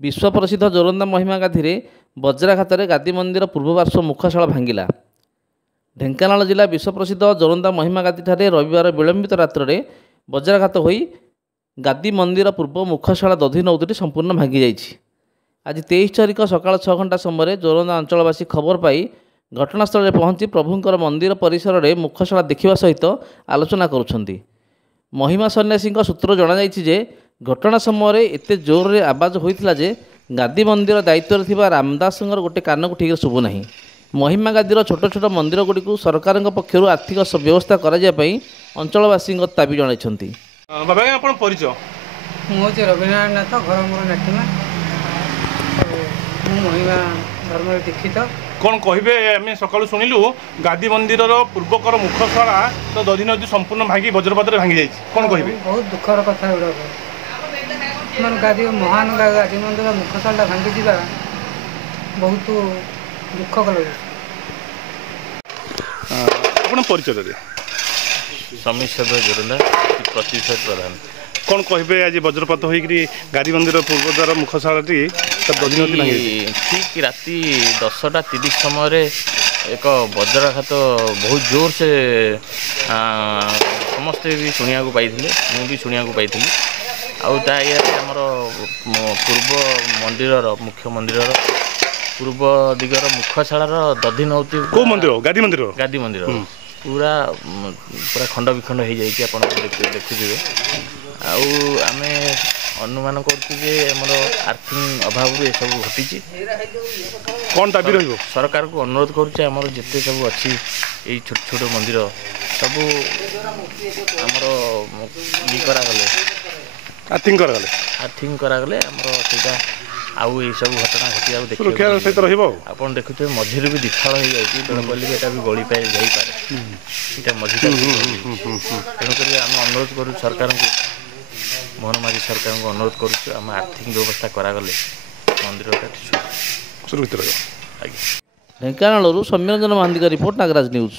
विश्व प्रसिद्ध जोरंदा महिमा गाधी में वज्राघात गादी मंदिर पूर्वपार्श्व मुखशाला भांगिला। ढेंकानाल जिला विश्व प्रसिद्ध जोरंदा महिमा गादी ठारे रविवार विलंबित रात्र में वज्राघात हो गादी मंदिर पूर्व मुखशाला दधि नौदटी संपूर्ण भांगी जाइछि। आज 23 तारिख सकाळ 6 घंटा समय जोरंदा अंचलवासी खबर पाई घटनास्थल में पहुंची प्रभुंकर मंदिर परिसर में मुखशाला देखा सहित आलोचना करुछंती। महिमा सन्यासी सूत्र जणाଯାଇଛି जे घटना समय एते जोर रे आवाज होइतिला जे गादी मंदिर दायित्व थिबा रामदास गोटे कान को ठीक शुभु नाही। महिमा गादीर छोट छोट मंदिर गुड़ी सरकार पक्षर आर्थिक व्यवस्था कराई अंचलवासी दाबी जणाइछंती। बाबा आपण परिचय मु रविनारायण नाथ घर मोर नाटिमा महिमा धर्म दीक्षित। कौन कहे आम सका शुणिलु गादी मंदिर पूर्वकर मुखशाला तो दधि नदी संपूर्ण भांगी वज्रपात भांगी जाइए कौन कहे बहुत दुखर कथा गुड़ाक मैं गादी महान गादी मंदिर मुखशाला भांगी जा बहुत दुख कल। परिचय समीश्वर जोरंदा प्रतिशत प्रधान। कौन कहे आज वज्रपात हो गादी मंदिर पूर्वद्वार मुखशाला दधि नदी भांगी ठीक राति 10:30 समय एक वज्राघात बहुत जोर से समस्ते भी शुणा पाई मु भी शुणा पाई आमर पूर्व मंदिर मुख्य मंदिर पूर्व दिगर मुखशालार दधि नौती को मंदिर गादी मंदिर पूरा पूरा खंड विखंड हो जाए आप देखुए आम अनुमान करमर आर्थिक अभाव ये सब घटी कौन दाबी रही सरकार को अनुरोध करुचे आमर जिते सब अच्छी ये छोट छोट मंदिर सब आमर ये करागले आर्थिंग करागले आमर सेटा आउ ये सब घटना घटिया देखिए आप देखुए मझे भी दिखाड़ हो जाए तेणु कहले भी भी गली पाई जापे ये मझी तेणुक आम अनुरोध करूँ सरकार को मोहनमारी सरकार को अनुरोध करुँ आम आर्थिक व्यवस्था करागले मंदिर सुरक्षित रहा। ढेंकानाल सौम्यरंजन महांती का रिपोर्ट नागराज न्यूज।